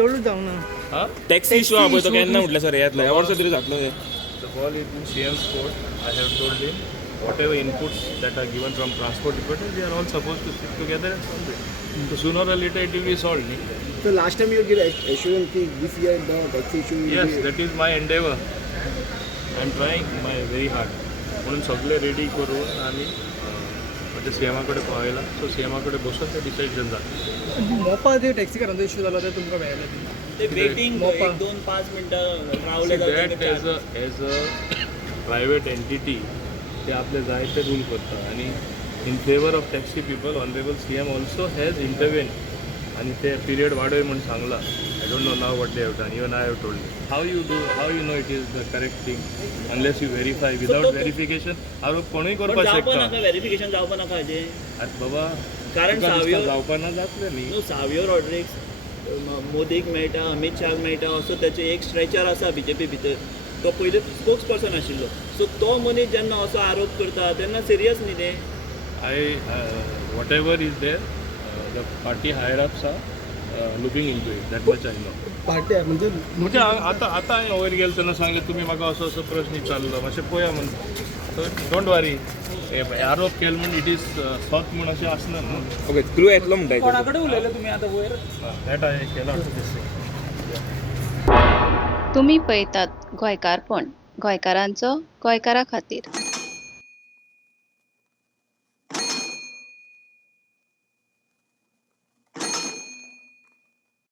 जवळच जाऊ ना टॅक्सी इशू हा पळय तो केन्ना म्हटलं सर येतलो ह्या वर्सा तरी जातलो ते The ball is in CM's court. I have told him whatever inputs that are given from transport department, we are all supposed to sit together and solve it. So sooner or later it will be solved. So last time you give assurance that this year the taxi issue will Yes, be... that is my endeavor. I am trying my very hard. म्हणून सगळे ready करून आम्ही म्हणजे सीएमाकडे पळयला so सीएमाकडे बसून ते डिसायजन जाता मोपा जे टॅक्सीकारांचो इश्यू जालो ते तुमकां मेळ्ळें ते वेटिंग 1-2-5 मिनटं रावले that as a private entity ते आपले जाय ते रूल करता आणि in favour of taxi people honourable CM also has intervene आणि ते पिरियड वाडय म्हणून सांगला I don't know now what they have done even I have told how you know it is the correct thing unless you verify without verification आरोप कोणूय करपाक शकता verification जावपा नाका हाजें आरे बाबा कारण जावपा ना जातलें न्ही सावियो रॉड्रिक्स मोदीक मेळटा अमित शाह मेळटा असो तेचे एक स्ट्रेचर आसा बीजेपी भितर तो पयलीं स्पोक्स पर्सन आशिल्लो सो तो मनीस जेन्ना असो आरोप करता तेन्ना सिरियस न्ही ते whatever is there the party higher ups are looking into it that much I know party म्हणजे आता हांवें वयर गेलो तेन्ना सांगलें तुमी म्हाका असो असो प्रश्न विचारलो मातशें पळया म्हणून सो डोंट वरी आरोप केलो म्हण इट इज सॉत म्हण अशें आसना न्हू ओके क्रू येतलो म्हणटा कोणा कडेन उलयले तुमी आतां वयर दॅट हांवें केला तुम्ही पळयतात गोंयकारपण गोंयकारांचो गोंयकारा खातीर.